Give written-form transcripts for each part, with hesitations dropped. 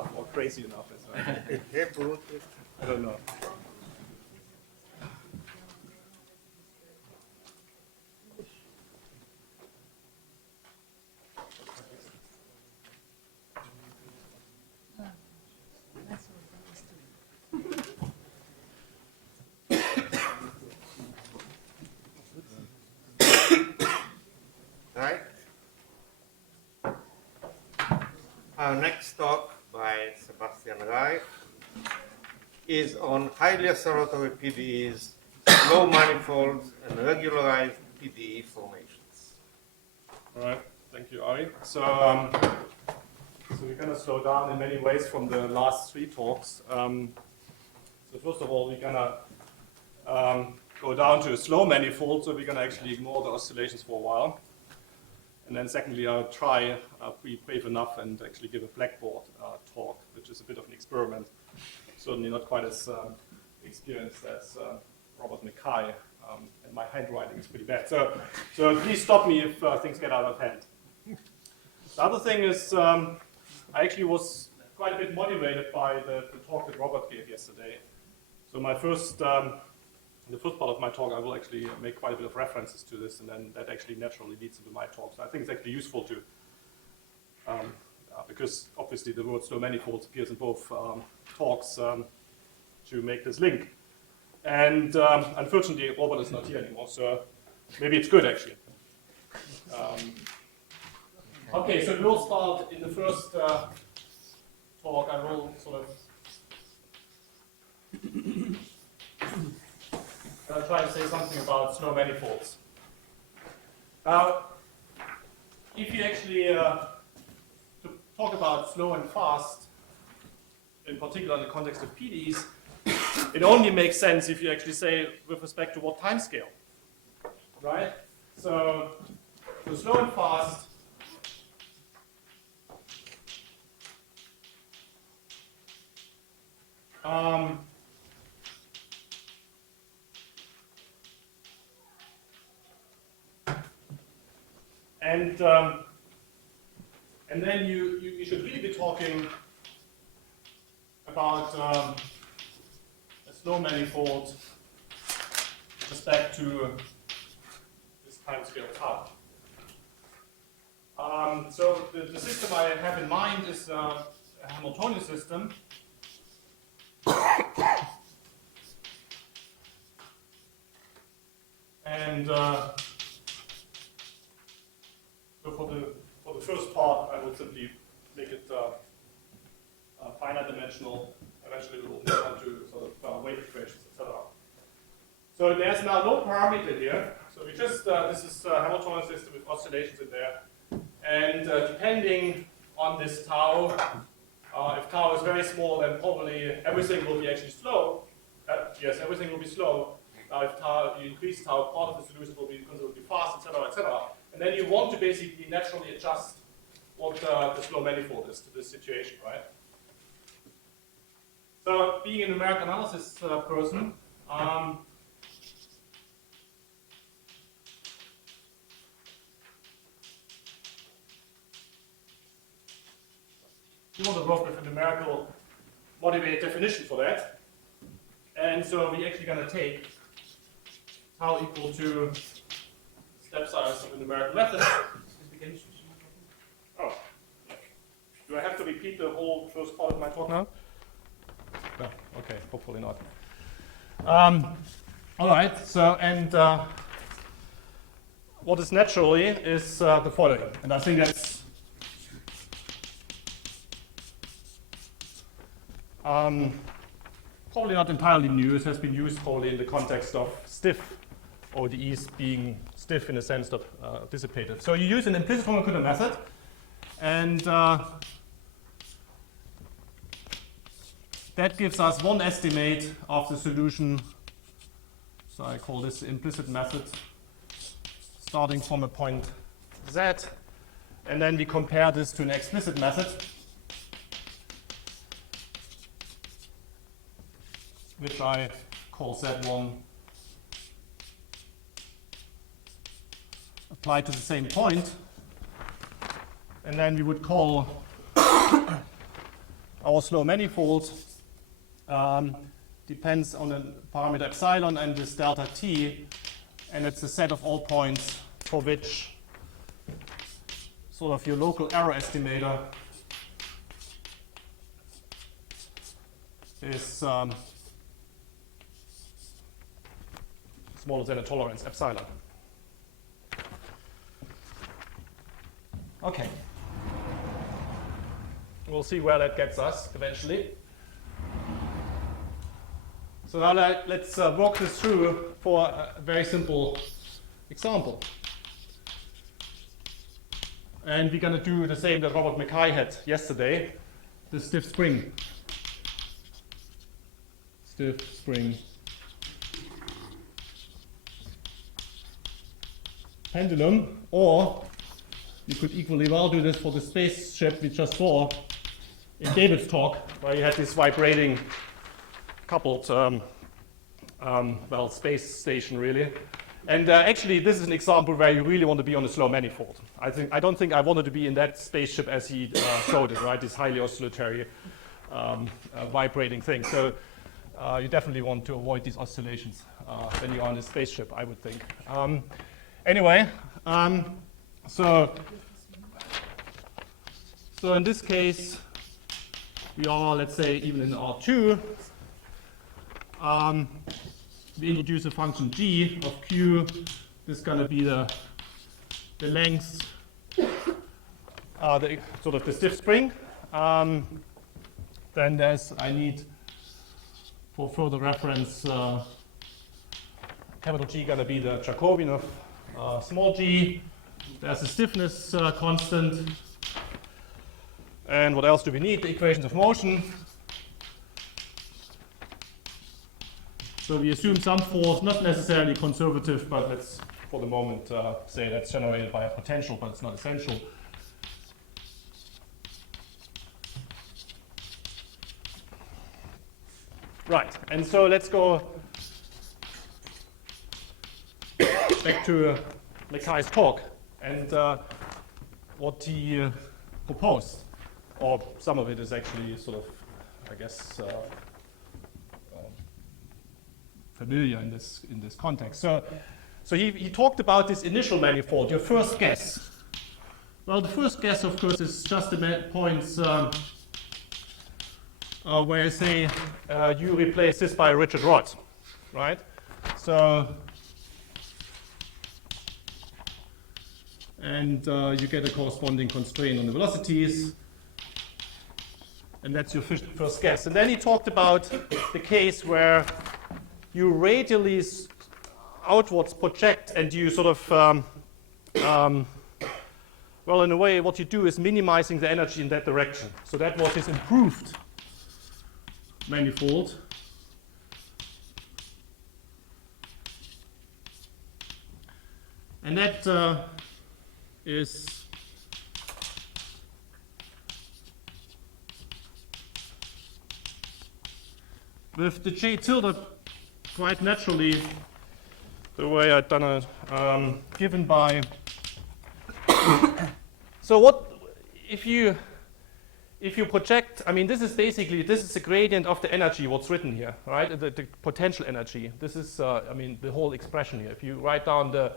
enough or crazy enough. I don't know. Right. Our next talk by Sebastian Reich is on highly oscillatory PDEs, low manifolds, and regularized PDE formations. All right, thank you, Ari. So we're going to slow down in many ways from the last three talks. So first of all, we're going to go down to a slow manifold, so we're going to actually ignore the oscillations for a while. And then secondly, I'll try, be brave enough and actually give a blackboard talk, which is a bit of an experiment. Certainly not quite as experienced as Robert Mackay, and my handwriting is pretty bad. So please stop me if things get out of hand. The other thing is, I actually was quite a bit motivated by the talk that Robert gave yesterday. So my first, in the first part of my talk, I will actually make quite a bit of references to this, and then that actually naturally leads into my talk. So I think it's actually useful to, because obviously the word slow manifolds appears in both talks, to make this link. And unfortunately, Robert is not here anymore, so maybe it's good actually. Okay, so we'll start in the first talk. I will sort of try to say something about slow manifolds. Now, if you actually to talk about slow and fast, in particular in the context of PDEs, it only makes sense if you actually say with respect to what time scale, right? So slow and fast and then you should really be talking about a slow manifold with respect to this time scale tau. So the system I have in mind is a Hamiltonian system. And so for the first part, I will simply make it finite dimensional. Eventually, we will move on to sort of wave equations, etc. So there's now no parameter here. So we just this is a Hamiltonian system with oscillations in there, and depending on this tau, if tau is very small, then probably everything will be actually slow. Yes, everything will be slow. Now, if you increase tau, part of the solution will be considerably fast, etc., etc. And then you want to basically naturally adjust what the slow manifold is to this situation, right? So, being a numerical analysis person, we want to work with a numerical motivated definition for that. And so we're actually going to take tau equal to step size of a numerical method. Oh, do I have to repeat the whole first part of my talk now? No, okay, hopefully not. All right, so, and what is naturally is the following, and I think that's probably not entirely new. It has been used probably in the context of stiff ODEs being stiff in the sense of dissipative. So you use an implicit homocolor method, and that gives us one estimate of the solution. So I call this the implicit method, starting from a point Z, and then we compare this to an explicit method, which I call Z1, applied to the same point, and then we would call our slow manifold depends on the parameter epsilon and this delta t, and it's a set of all points for which sort of your local error estimator is smaller than a tolerance epsilon. Okay. We'll see where that gets us eventually. So now let's walk this through for a very simple example. And we're going to do the same that Robert Mackay had yesterday, the stiff spring. Stiff spring pendulum, or you could equally well do this for the spaceship we just saw in David's talk, where you had this vibrating coupled space station really. And actually this is an example where you really want to be on a slow manifold. I don't think I wanted to be in that spaceship as he showed it, right? This highly oscillatory vibrating thing. So you definitely want to avoid these oscillations when you're on a spaceship, I would think. Anyway, so in this case, we are, let's say, even in R2. We introduce a function g of q. This is going to be the length, the sort of the stiff spring. Then I need, for further reference, capital G going to be the Jacobian of small g. There's a stiffness constant. And what else do we need? The equations of motion. So we assume some force, not necessarily conservative, but let's, for the moment, say that's generated by a potential, but it's not essential. Right, and so let's go back to Mackay's talk and what he proposed, or some of it is actually sort of, I guess, familiar in this context. So he talked about this initial manifold, your first guess. Well, the first guess, of course, is just the points where you say you replace this by a rigid rod, right? So, and you get a corresponding constraint on the velocities, and that's your first guess. And then he talked about the case where you radially outwards project and you sort of, well, in a way, what you do is minimizing the energy in that direction. So that was his improved manifold. And that is with the J tilde quite naturally the way I've done it, given by. So what if you project? I mean, this is the gradient of the energy. What's written here, right? The potential energy. This is, I mean, the whole expression here. If you write down the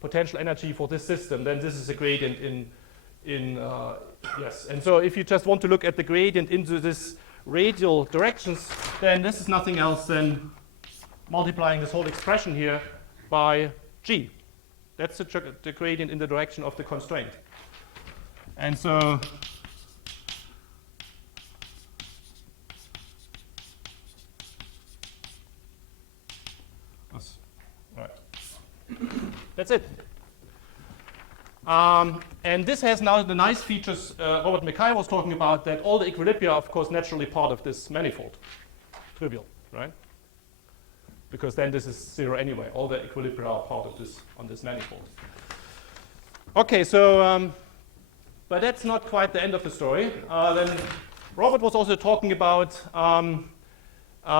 potential energy for this system, then this is a gradient yes. And so if you just want to look at the gradient into this radial directions, then this is nothing else than multiplying this whole expression here by g. That's the gradient in the direction of the constraint. And so that's it. And this has now the nice features Robert Mackay was talking about, that all the equilibria are, of course, naturally part of this manifold. Trivial, right? Because then this is zero anyway. All the equilibria are part of this on this manifold. Okay, so, but that's not quite the end of the story. Then Robert was also talking about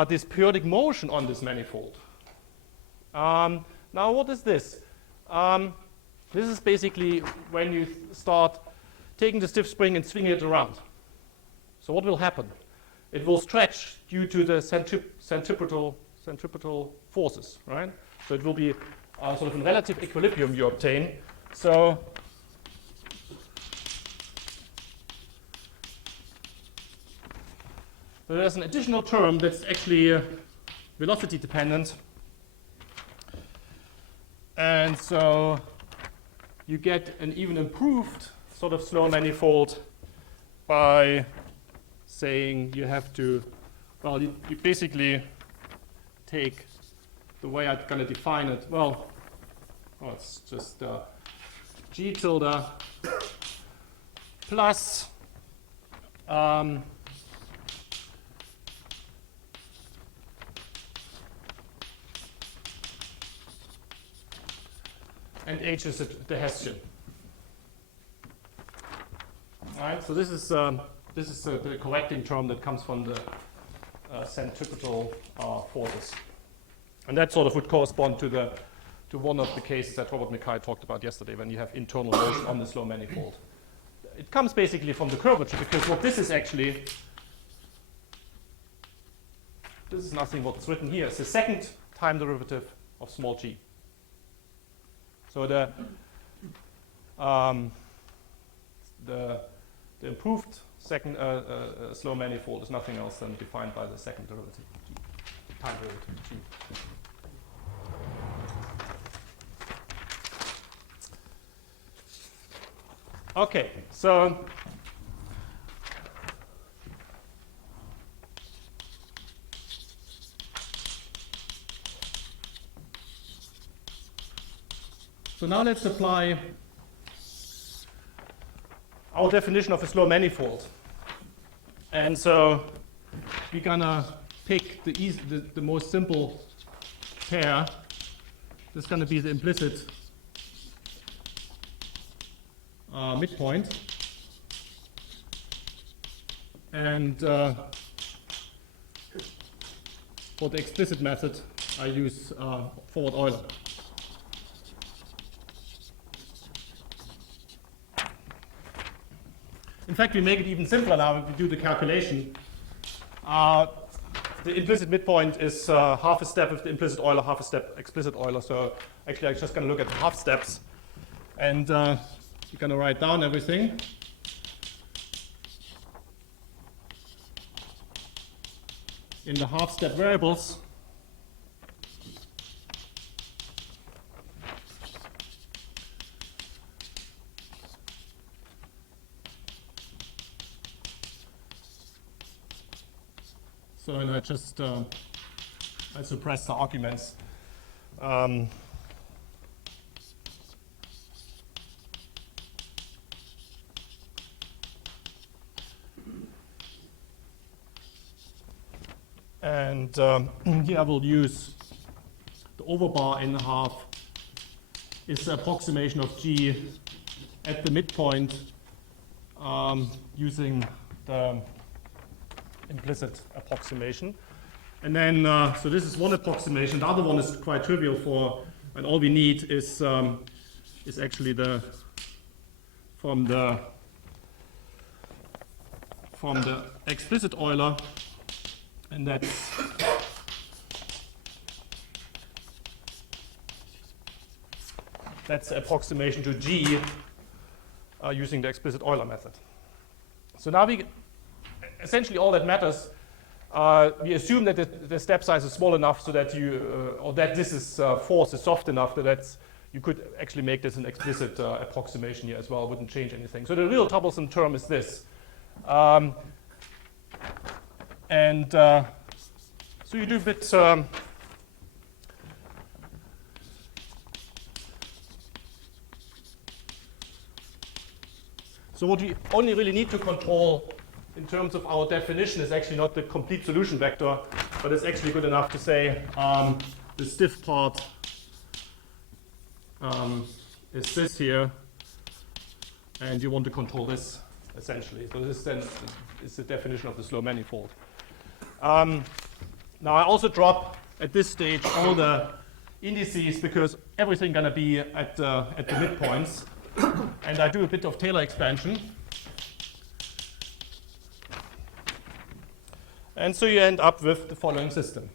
this periodic motion on this manifold. Now, what is this? This is basically when you start taking the stiff spring and swinging it around. So what will happen? It will stretch due to the centripetal forces, right? So it will be sort of a relative equilibrium you obtain. So there's an additional term that's actually velocity dependent. And so you get an even improved sort of slow manifold by saying you have to, well, you basically take the way I'm going to define it. Well, it's just G tilde plus and H is the Hessian. All right, so this is the correcting term that comes from the centripetal forces, and that sort of would correspond to one of the cases that Robert Mikai talked about yesterday, when you have internal motion on the slow manifold. It comes basically from the curvature, because what this is actually, this is nothing what's written here. It's the second time derivative of small g. So the improved second slow manifold is nothing else than defined by the second derivative, g, time derivative g. Okay, so now let's apply our definition of a slow manifold. And so we're gonna pick the most simple pair. This is gonna be the implicit midpoint. And for the explicit method, I use forward Euler. In fact, we make it even simpler now if we do the calculation. The implicit midpoint is half a step of the implicit Euler, half a step explicit Euler. So actually, I'm just going to look at the half steps. And you're going to write down everything. In the half step variables. So I just I suppress the arguments. And here I will use the overbar in half is the approximation of G at the midpoint using the implicit approximation. And then, so this is one approximation. The other one is quite trivial for, and all we need is actually from the explicit Euler, and that's the approximation to G using the explicit Euler method. So now essentially all that matters, we assume that the step size is small enough so that or that this is force is soft enough that you could actually make this an explicit approximation here as well. It wouldn't change anything. So the real troublesome term is this. So you do a bit. So what we only really need to control in terms of our definition is actually not the complete solution vector, but it's actually good enough to say the stiff part is this here, and you want to control this essentially. So this then is the definition of the slow manifold. Now I also drop at this stage all the indices because everything gonna be at the midpoints, and I do a bit of Taylor expansion. And so you end up with the following system.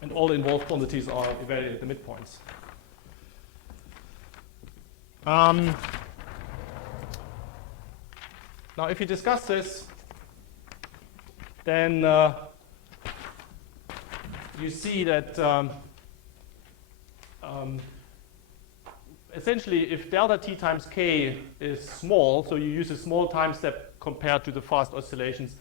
And all involved quantities are evaluated at the midpoints. Now, if you discuss this, then you see that essentially if delta t times k is small, so you use a small time step compared to the fast oscillations,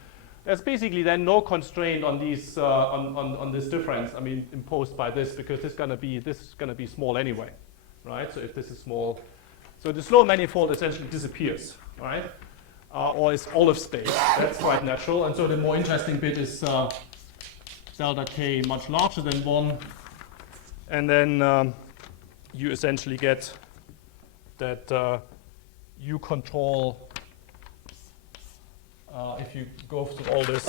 there's basically then no constraint on these on this difference. I mean, imposed by this, because this is gonna be small anyway, right? So if this is small, so the slow manifold essentially disappears, right? Or is olive space. That's quite natural. And so the more interesting bit is delta k much larger than 1, and then you essentially get that you control. If you go through all this,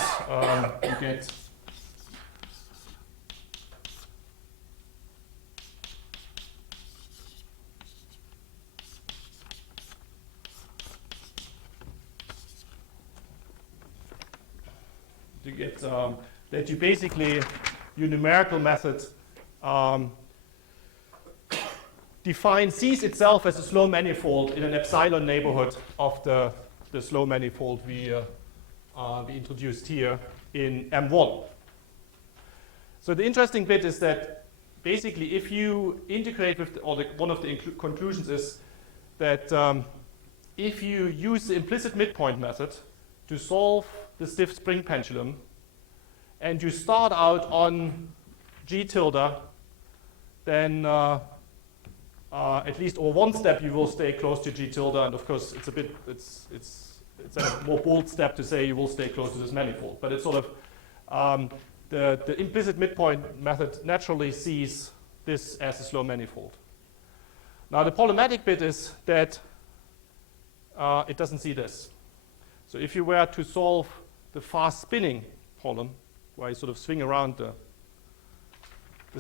you get that you basically, your numerical method sees itself as a slow manifold in an epsilon neighborhood of the slow manifold we introduced here in M1. So the interesting bit is that basically if you integrate with, one of the conclusions is that if you use the implicit midpoint method to solve the stiff spring pendulum, and you start out on G tilde, then at least over one step you will stay close to G tilde, and of course it's a more bold step to say you will stay close to this manifold. But it's sort of the implicit midpoint method naturally sees this as a slow manifold. Now the problematic bit is that it doesn't see this. So if you were to solve the fast spinning problem, where you sort of swing around the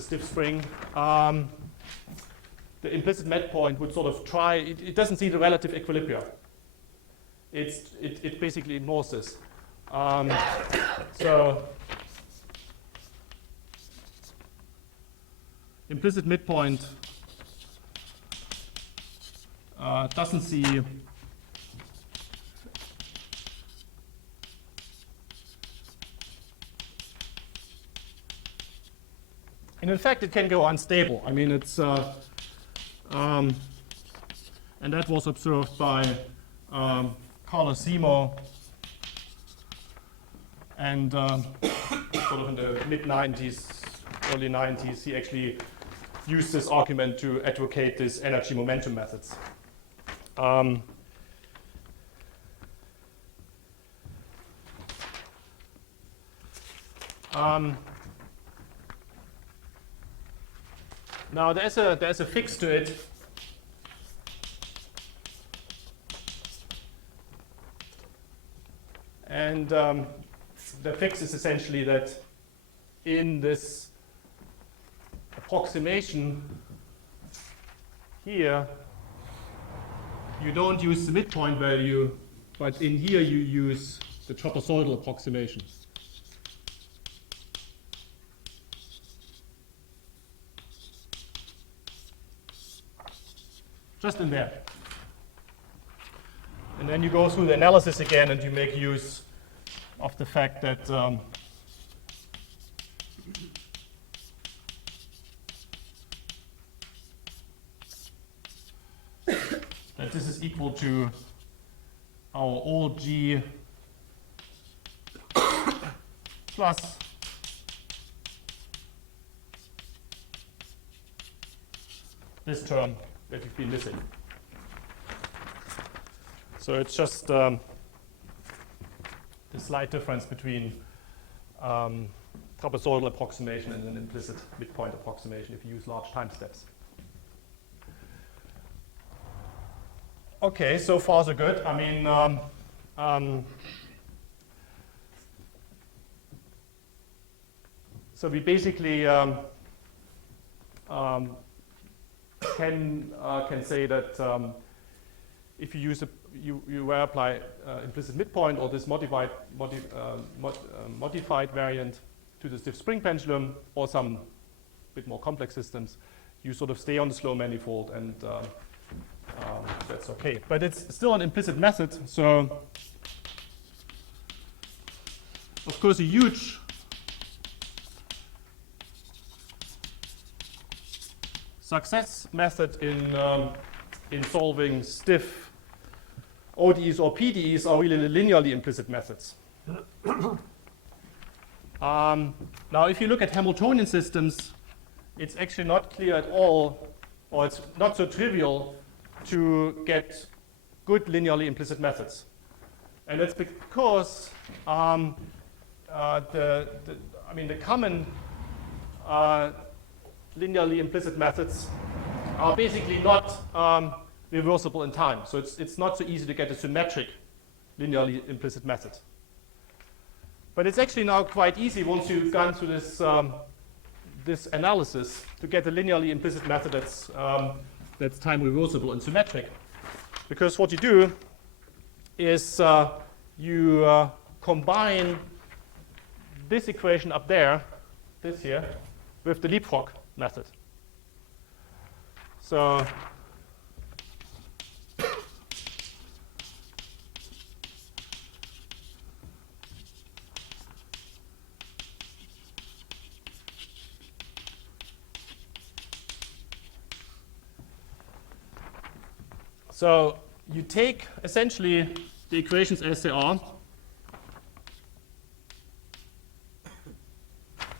stiff spring, the implicit midpoint would sort of try, it doesn't see the relative equilibria. It basically ignores this. So implicit midpoint doesn't see and in fact it can go unstable. I mean it's and that was observed by Carlos Simo, and sort of in the mid-90s, early 90s, he actually used this argument to advocate this energy momentum methods. Now there's a fix to it. And the fix is essentially that in this approximation here, you don't use the midpoint value, but in here you use the trapezoidal approximation. Just in there. And then you go through the analysis again and you make use of the fact that that this is equal to our old G plus this term that you've been missing. So it's just the slight difference between trapezoidal approximation and an implicit midpoint approximation if you use large time steps. Okay, so far so good. I mean, so we basically can say that if you use you apply implicit midpoint or this modified variant to the stiff spring pendulum or some bit more complex systems, you sort of stay on the slow manifold, and that's okay. But it's still an implicit method, so of course a huge success method in solving stiff ODEs or PDEs are really the linearly implicit methods. Now, if you look at Hamiltonian systems, it's actually not clear at all, or it's not so trivial to get good linearly implicit methods. And that's because the common linearly implicit methods are basically not reversible in time. So it's not so easy to get a symmetric linearly implicit method. But it's actually now quite easy once you've gone through this this analysis to get a linearly implicit method that's time reversible and symmetric. Because what you do is you combine this equation up there, this here, with the leapfrog method. So So you take essentially the equations as they are.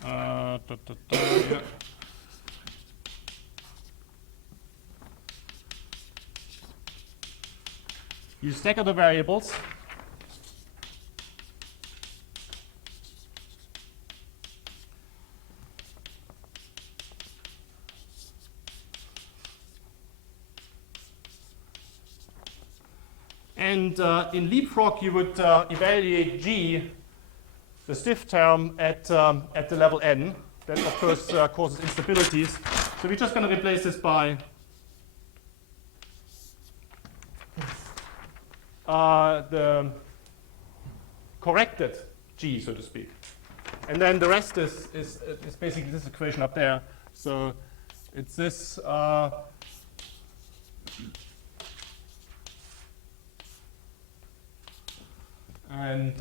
Yeah. You stagger the variables. And in leapfrog, you would evaluate G, the stiff term, at the level n. That, of course, causes instabilities. So we're just going to replace this by the corrected G, so to speak. And then the rest is basically this equation up there. So it's this. And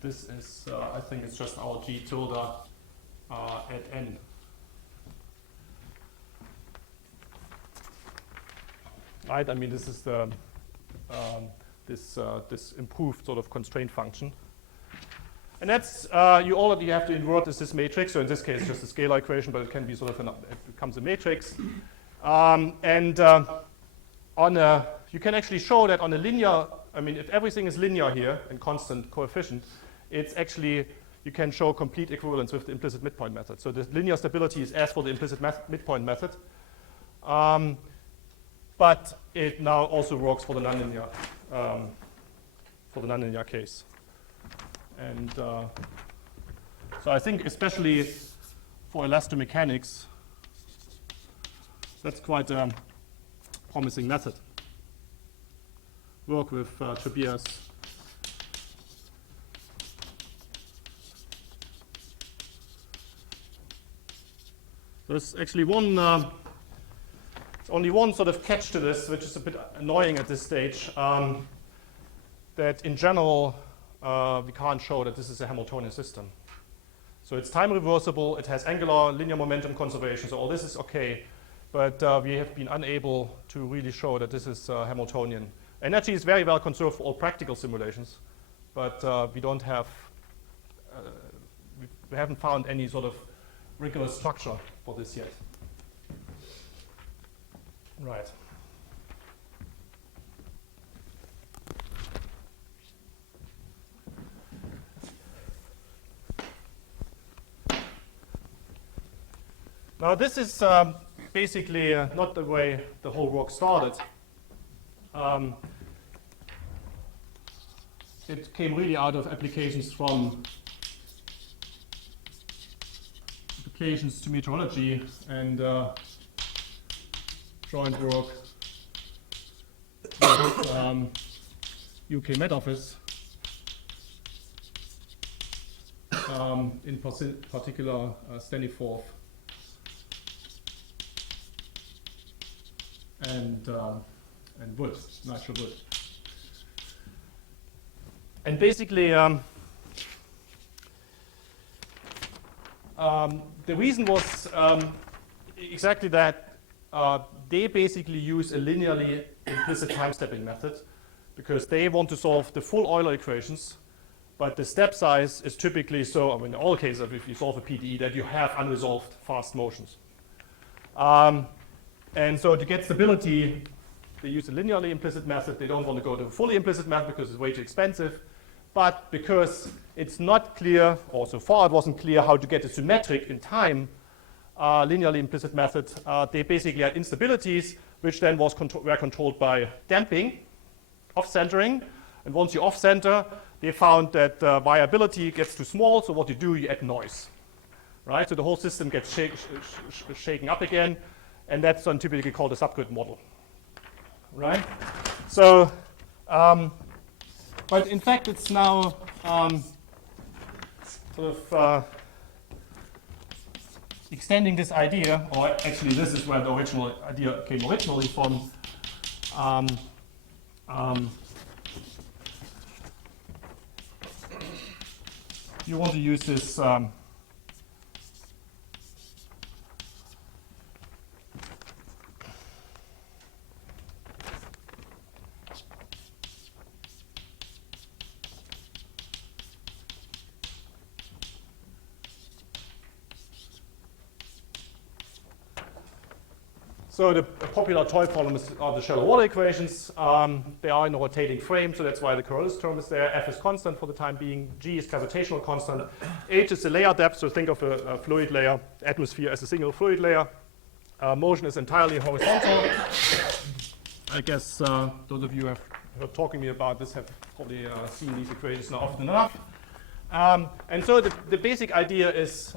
this is, I think it's just our G tilde at n. Right? I mean, this is the this improved sort of constraint function. And that's you already have to invert this matrix. So in this case, just a scalar equation, but it can be sort of it becomes a matrix. You can actually show that on a linear, I mean, if everything is linear here and constant coefficient, it's actually, you can show complete equivalence with the implicit midpoint method. So the linear stability is as for the implicit midpoint method. But it now also works for the nonlinear case. And so I think especially for elastomechanics, that's quite a promising method. Work with Tobias. There's actually only one sort of catch to this, which is a bit annoying at this stage, that in general, we can't show that this is a Hamiltonian system. So it's time reversible, it has angular linear momentum conservation, so all this is okay. But we have been unable to really show that this is Hamiltonian. Energy is very well conserved for all practical simulations, but we don't have, we haven't found any sort of rigorous structure for this yet. Right. Now this is basically not the way the whole work started. It came really out of applications from applications to meteorology and joint work with UK Met Office, in particular Stanley Forth and wood, natural wood. And basically, the reason was exactly that they basically use a linearly implicit time-stepping method because they want to solve the full Euler equations, but the step size is typically so, I mean, in all cases, if you solve a PDE, that you have unresolved fast motions. And so to get stability, they use a linearly implicit method. They don't want to go to a fully implicit method because it's way too expensive. But because it's not clear, or so far it wasn't clear, how to get a symmetric in time linearly implicit method, they basically had instabilities, which then were controlled by damping, off-centering. And once you off-center, they found that viability gets too small, so what you do, you add noise. Right? So the whole system gets shaken up again, and that's typically called a subgrid model. Right? So, but in fact, it's now sort of extending this idea, or actually this is where the original idea came originally from. You want to use this so the popular toy problems are the shallow water equations. They are in a rotating frame, so that's why the Coriolis term is there. F is constant for the time being. G is gravitational constant. H is the layer depth, so think of a fluid layer, atmosphere as a single fluid layer. Motion is entirely horizontal. I guess those of you who have heard talking to me about this have probably seen these equations now often enough. And so the basic idea is,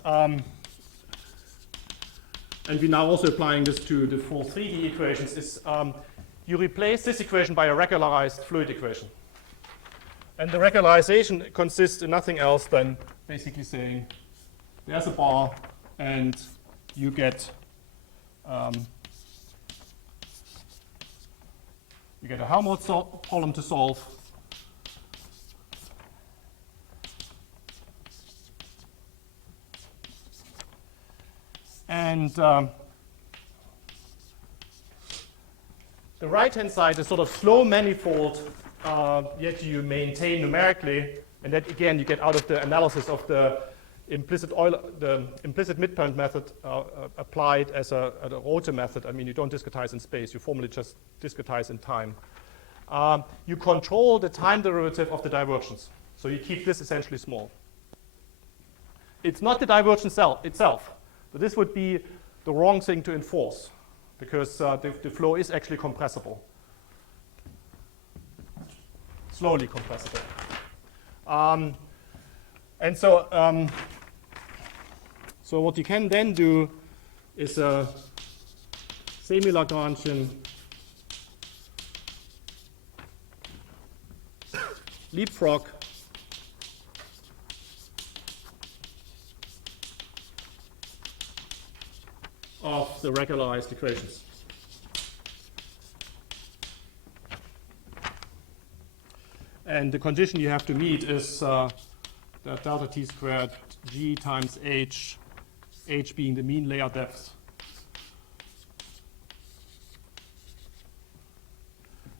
and we're now also applying this to the full 3D equations, is you replace this equation by a regularized fluid equation. And the regularization consists in nothing else than basically saying there's a bar and you get a Helmholtz problem to solve. And the right-hand side is sort of slow manifold, yet you maintain numerically, and that again you get out of the analysis of the implicit midpoint method applied as a rotor method. I mean, you don't discretize in space; you formally just discretize in time. You control the time derivative of the divergence, so you keep this essentially small. It's not the divergence itself. But this would be the wrong thing to enforce because the flow is actually compressible, slowly compressible. And so, so what you can then do is a semi-Lagrangian leapfrog of the regularized equations. And the condition you have to meet is that delta t squared g times h, h being the mean layer depth,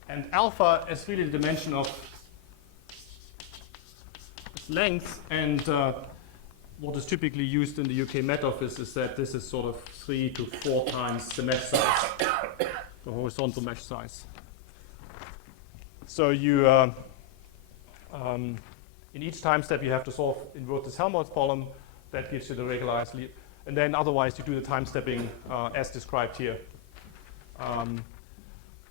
and alpha is really the dimension of its length, and what is typically used in the UK Met Office is that this is sort of 3 to 4 times the mesh size, the horizontal mesh size. So you, in each time step, you have to invert this Helmholtz problem. That gives you the regularized And then otherwise you do the time stepping as described here.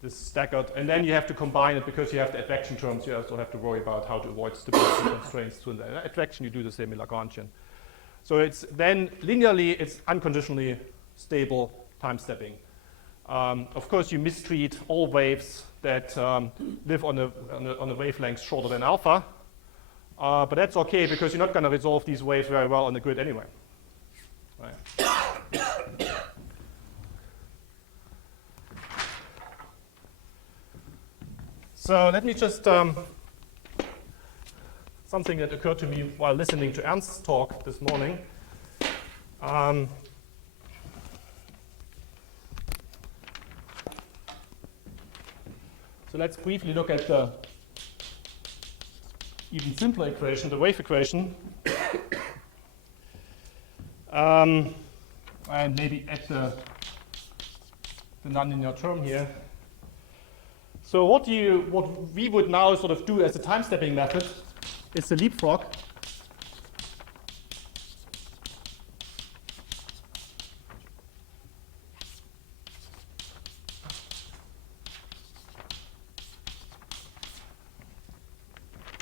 This staggered, and then you have to combine it because you have the advection terms. You also have to worry about how to avoid stability constraints to the advection. You do the same in Lagrangian. So it's then linearly, it's unconditionally stable time stepping. Of course, you mistreat all waves that live on a wavelength shorter than alpha, but that's okay because you're not going to resolve these waves very well on the grid anyway. Right. So let me just, something that occurred to me while listening to Ernst's talk this morning. So let's briefly look at the even simpler equation, the wave equation. And maybe add the nonlinear term here. So what we would now sort of do as a time stepping method is the leapfrog.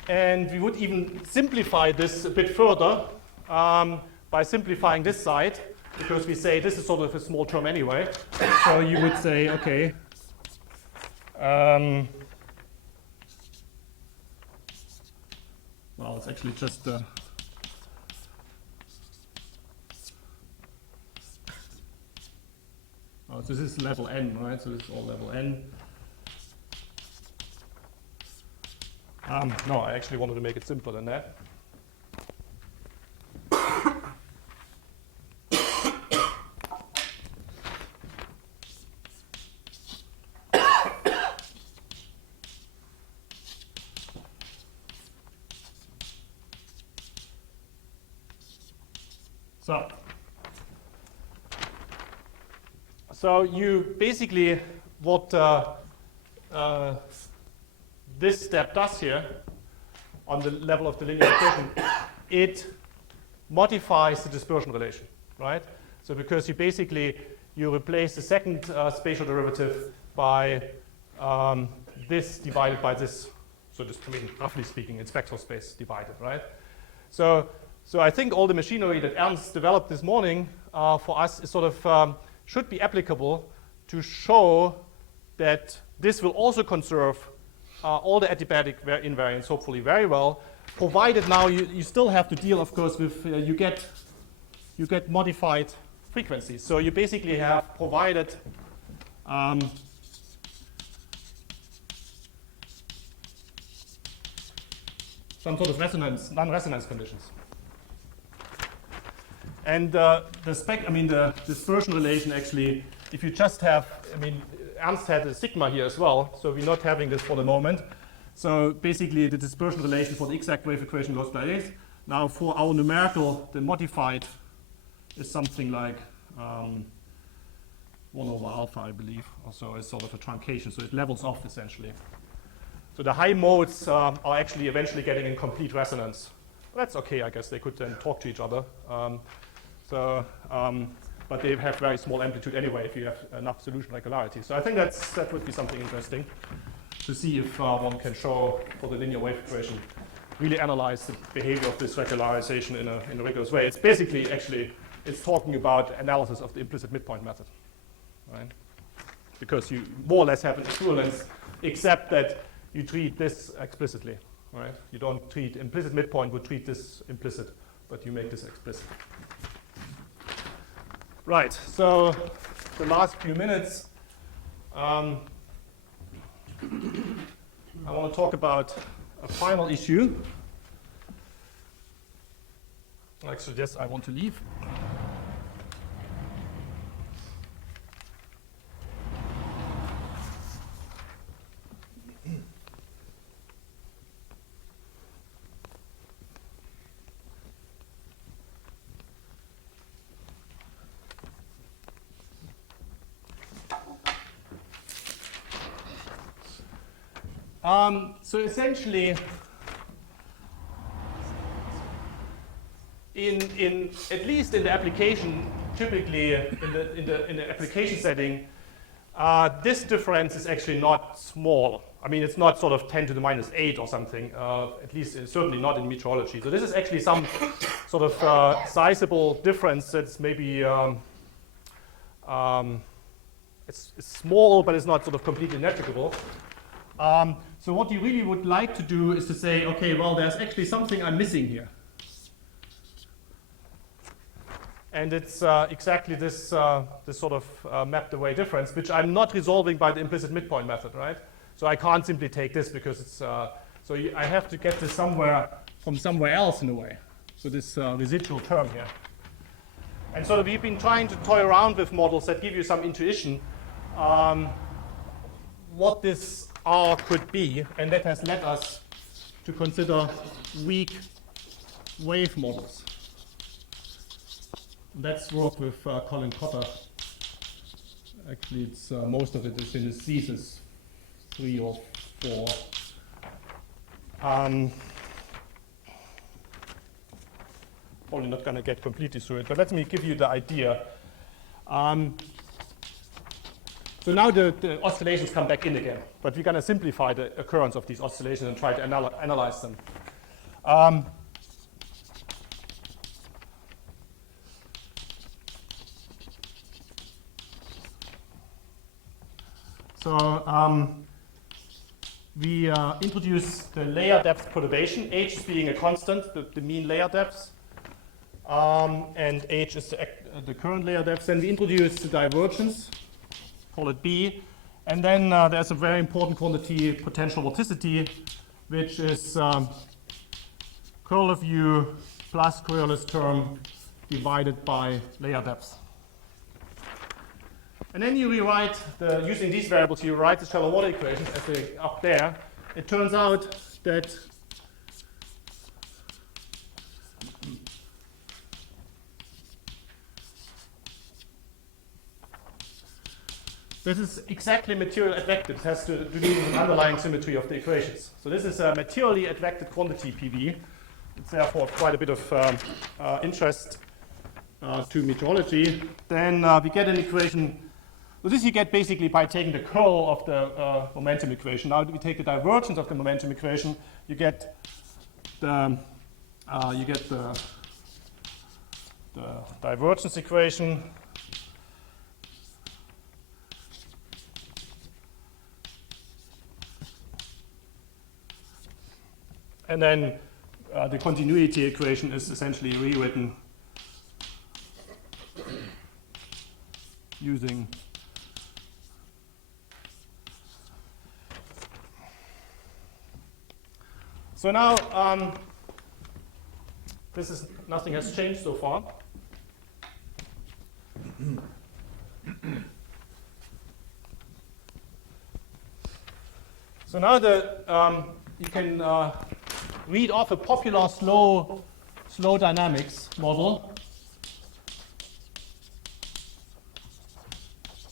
And we would even simplify this a bit further by simplifying this side, because we say this is sort of a small term anyway. So you would say, okay, well, it's actually just so this is level n, right? So this is all level n. No, I actually wanted to make it simpler than that. So you basically, what this step does here on the level of the linear equation, it modifies the dispersion relation, right? So because you basically, you replace the second spatial derivative by this divided by this. So just, I mean, roughly speaking, it's vector space divided, right? So I think all the machinery that Ernst developed this morning for us is sort of should be applicable to show that this will also conserve all the adiabatic invariants, hopefully very well, provided now you still have to deal, of course, with you get modified frequencies. So you basically have provided some sort of non-resonance conditions. And the dispersion relation actually, if you just have, Ernst had a sigma here as well, so we're not having this for the moment. So basically the dispersion relation for the exact wave equation goes like this. Now for our numerical, the modified is something like 1 over alpha, I believe. Also it's sort of a truncation, so it levels off essentially. So the high modes are actually eventually getting in complete resonance. Well, that's okay, I guess. They could then talk to each other. But they have very small amplitude anyway if you have enough solution regularity. So I think that would be something interesting to see if one can show for the linear wave equation, really analyze the behavior of this regularization in a rigorous way. It's basically it's talking about analysis of the implicit midpoint method, right? Because you more or less have an equivalence, except that you treat this explicitly, right? You don't treat implicit midpoint, would treat this implicit, but you make this explicit. Right, so the last few minutes, I want to talk about a final issue. I suggest I want to leave. So essentially, at least in the application typically in the application setting, this difference is actually not small. I mean, it's not sort of 10 to the minus 8 or something, at least certainly not in metrology. So this is actually some sort of sizable difference that's maybe, it's small, but it's not sort of completely negligible. So what you really would like to do is to say, okay, well, there's actually something I'm missing here. And it's exactly this sort of mapped away difference, which I'm not resolving by the implicit midpoint method, right? So I can't simply take this because it's, I have to get this from somewhere else in a way. So this residual term here. And so we've been trying to toy around with models that give you some intuition what this R could be, and that has led us to consider weak wave models. That's work with Colin Cotter. Actually, it's most of it is in his thesis 3 or 4. Probably not going to get completely through it, but let me give you the idea. So now the oscillations come back in again, but we're going to simplify the occurrence of these oscillations and try to analyze them. We introduce the layer depth perturbation, h being a constant, the mean layer depth, and h is the current layer depth. Then we introduce the divergence, call it B, and then there's a very important quantity, potential vorticity, which is curl of U plus Coriolis term divided by layer depth. And then you rewrite, using these variables, you write the shallow water equations as they up there. It turns out that this is exactly material advected. It has to do with the underlying symmetry of the equations. So this is a materially advected quantity PV. It's therefore quite a bit of interest to metrology. Then we get an equation. So this you get basically by taking the curl of the momentum equation. Now we take the divergence of the momentum equation. You get the divergence equation. And then the continuity equation is essentially rewritten using so now nothing has changed so far. So now you can read off a popular slow dynamics model.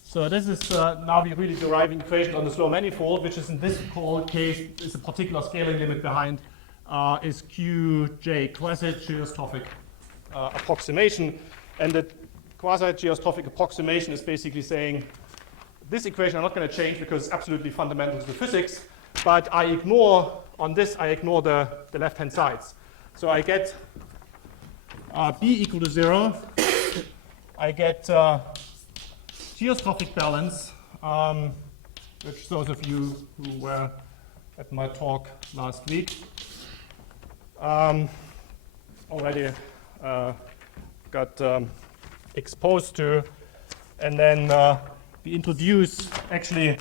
So this is now we're really deriving equations on the slow manifold, which is in this case is a particular scaling limit behind is Qj quasi-geostrophic approximation, and the quasi-geostrophic approximation is basically saying this equation I'm not going to change because it's absolutely fundamental to the physics, but I ignore the left-hand sides. So I get B equal to 0. I get geostrophic balance, which those of you who were at my talk last week already got exposed to. And then we introduce, actually,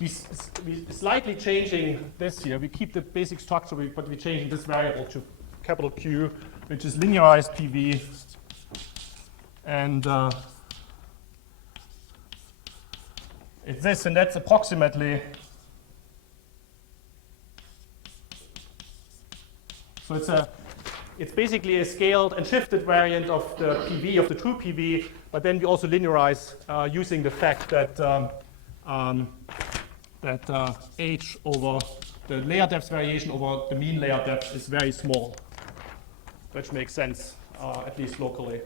we slightly changing this here. We keep the basic structure, but we're changing this variable to capital Q, which is linearized PV. And it's this, and that's approximately. So it's basically a scaled and shifted variant of the PV, of the true PV, but then we also linearize using the fact that h over the layer depth variation over the mean layer depth is very small, which makes sense, at least locally.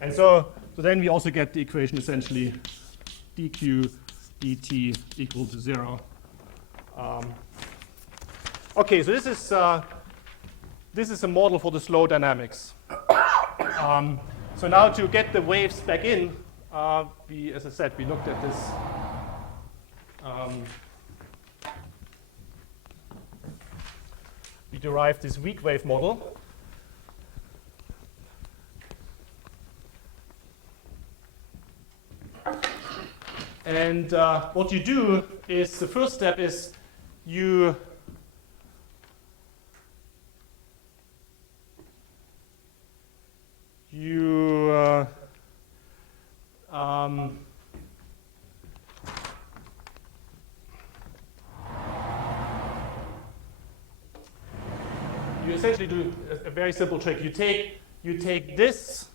And so So then we also get the equation essentially dq dt equal to 0. Okay, so this is a model for the slow dynamics. So now to get the waves back in, as I said, we looked at this. We derived this weak wave model. And what you do is, the first step is you essentially do a very simple trick. You take this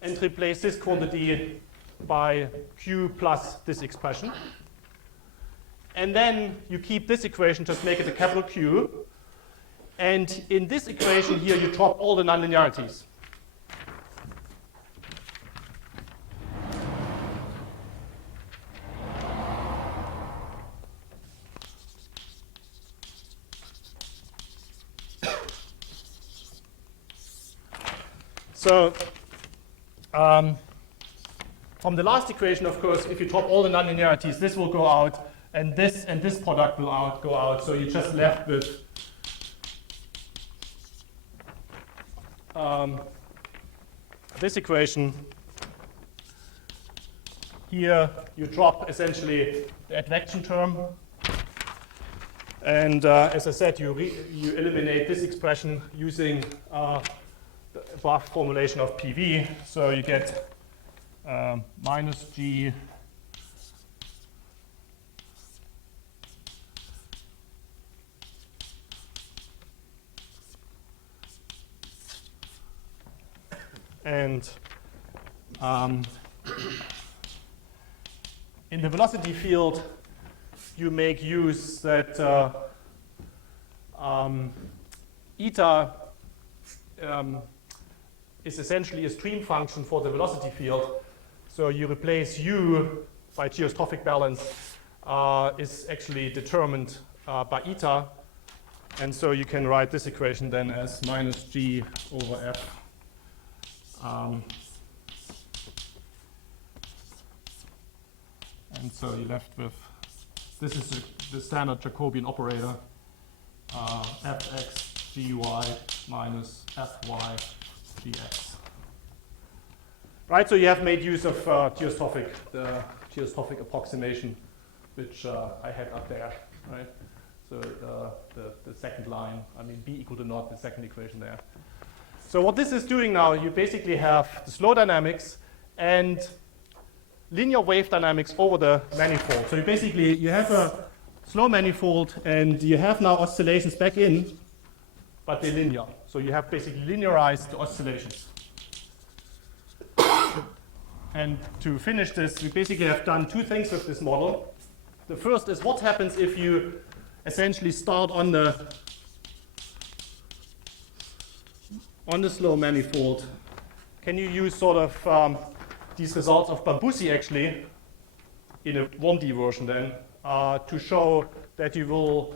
and replace this quantity by q plus this expression. And then you keep this equation, just make it a capital Q. And in this equation here, you drop all the nonlinearities. So from the last equation, of course, if you drop all the nonlinearities, this will go out, and this product will go out. So you're just left with this equation. Here you drop essentially the advection term. And as I said, you eliminate this expression using the above formulation of PV. So you get minus G and in the velocity field, you make use that eta is essentially a stream function for the velocity field. So you replace u by geostrophic balance is actually determined by eta. And so you can write this equation then as minus g over f. And so you're left with, this is the standard Jacobian operator, fx gy minus fy gx. Right, so you have made use of the geostrophic approximation, which I had up there, right? So the second line, I mean b equal to naught, the second equation there. So what this is doing now, you basically have the slow dynamics and linear wave dynamics over the manifold. So you have a slow manifold and you have now oscillations back in, but they're linear. So you have basically linearized the oscillations. And to finish this, we basically have done two things with this model. The first is what happens if you essentially start on the slow manifold. Can you use sort of these results of Bambusi actually in a 1D version then to show that it will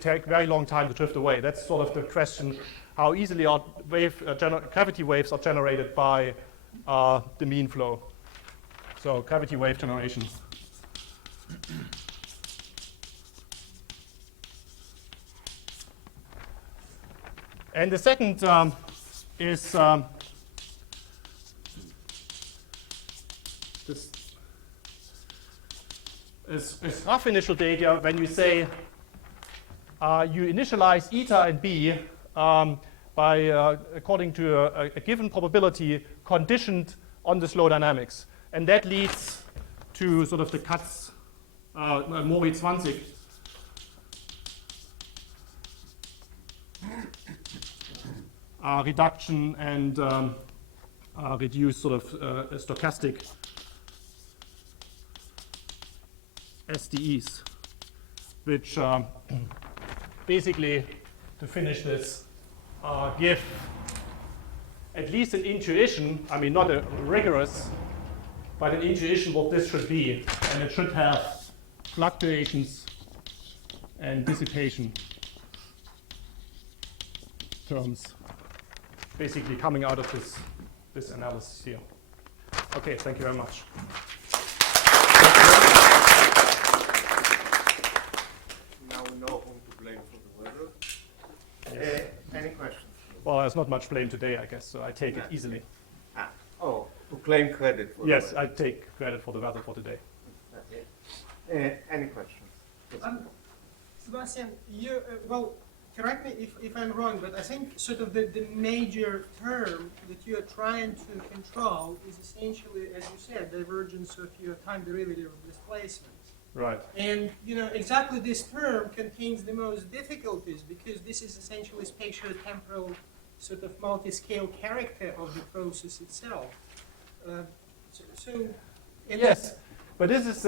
take very long time to drift away? That's sort of the question, how easily are gravity waves are generated by the mean flow. So gravity wave generation. And the second is this rough initial data when you say you initialize eta and b by according to a given probability conditioned on the slow dynamics. And that leads to sort of the Katz Moritz 20 reduction and reduce sort of stochastic SDEs, which basically, to finish this, give at least an intuition, I mean not a rigorous, but an intuition what this should be. And it should have fluctuations and dissipation terms basically coming out of this analysis here. Okay, thank you very much. Now we know whom to blame for the weather. Yes. Any questions? Well, there's not much blame today, I guess, so I take it easily. Oh, to claim credit for Yes, the weather. I take credit for the weather for today. Any questions? Sebastian, you, well, correct me if I'm wrong, but I think sort of the major term that you are trying to control is essentially, as you said, divergence of your time derivative of displacement. Right. And, you know, exactly this term contains the most difficulties because this is essentially spatio-temporal sort of multi-scale character of the process itself. Yes, but this is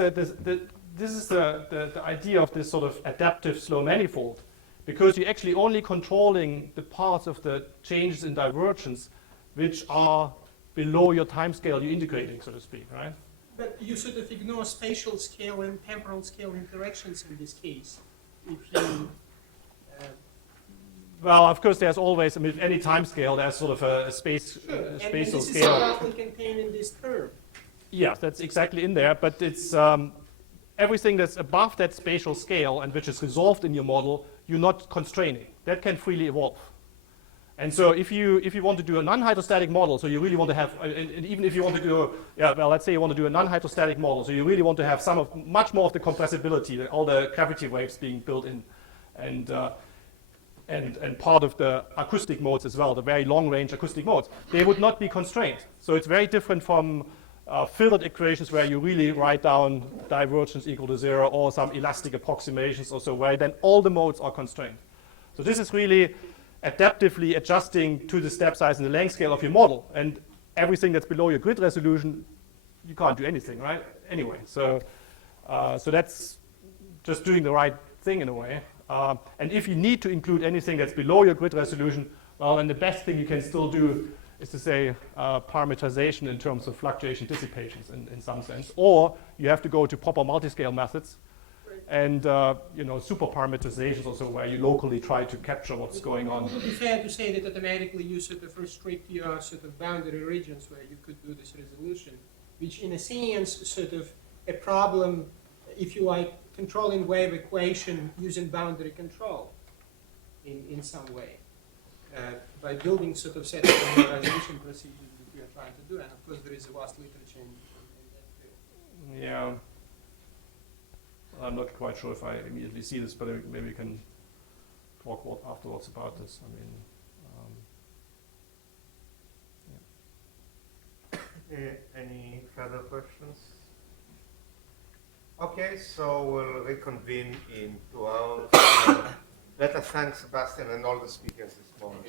the idea of this sort of adaptive slow manifold, because you're actually only controlling the parts of the changes in divergence which are below your time scale you're integrating, so to speak, right? But you sort of ignore spatial scale and temporal scale interactions in this case. If you, well, of course, there's always, I mean, any time scale, there's sort of a spatial and this is scale. roughly contained in this term. Yeah, that's exactly in there, but it's everything that's above that spatial scale and which is resolved in your model, you're not constraining. That can freely evolve. And so if you want to do a non-hydrostatic model, so you really want to have, and even if you want to do, let's say you want to do a non-hydrostatic model, so you really want to have much more of the compressibility, all the gravity waves being built in, and part of the acoustic modes as well, the very long-range acoustic modes, they would not be constrained. So it's very different from filtered equations where you really write down divergence equal to 0 or some elastic approximations or so, where then all the modes are constrained. So this is really adaptively adjusting to the step size and the length scale of your model. And everything that's below your grid resolution, you can't do anything, right? Anyway, so that's just doing the right thing in a way. And if you need to include anything that's below your grid resolution, well, then the best thing you can still do is to say parameterization in terms of fluctuation dissipations in some sense. Or you have to go to proper multiscale methods and super parameterizations also where you locally try to capture what's going on. Would it be fair to say that automatically you sort of restrict your sort of boundary regions where you could do this resolution, which in a sense sort of a problem, if you like, controlling wave equation using boundary control in some way by building sort of set of regularization procedures that you are trying to do, and of course there is a vast literature in that field. Yeah. I'm not quite sure if I immediately see this, but maybe we can talk afterwards about this. I mean, Any further questions? Okay, so we'll reconvene in 2 hours. Let us thank Sebastian and all the speakers this morning.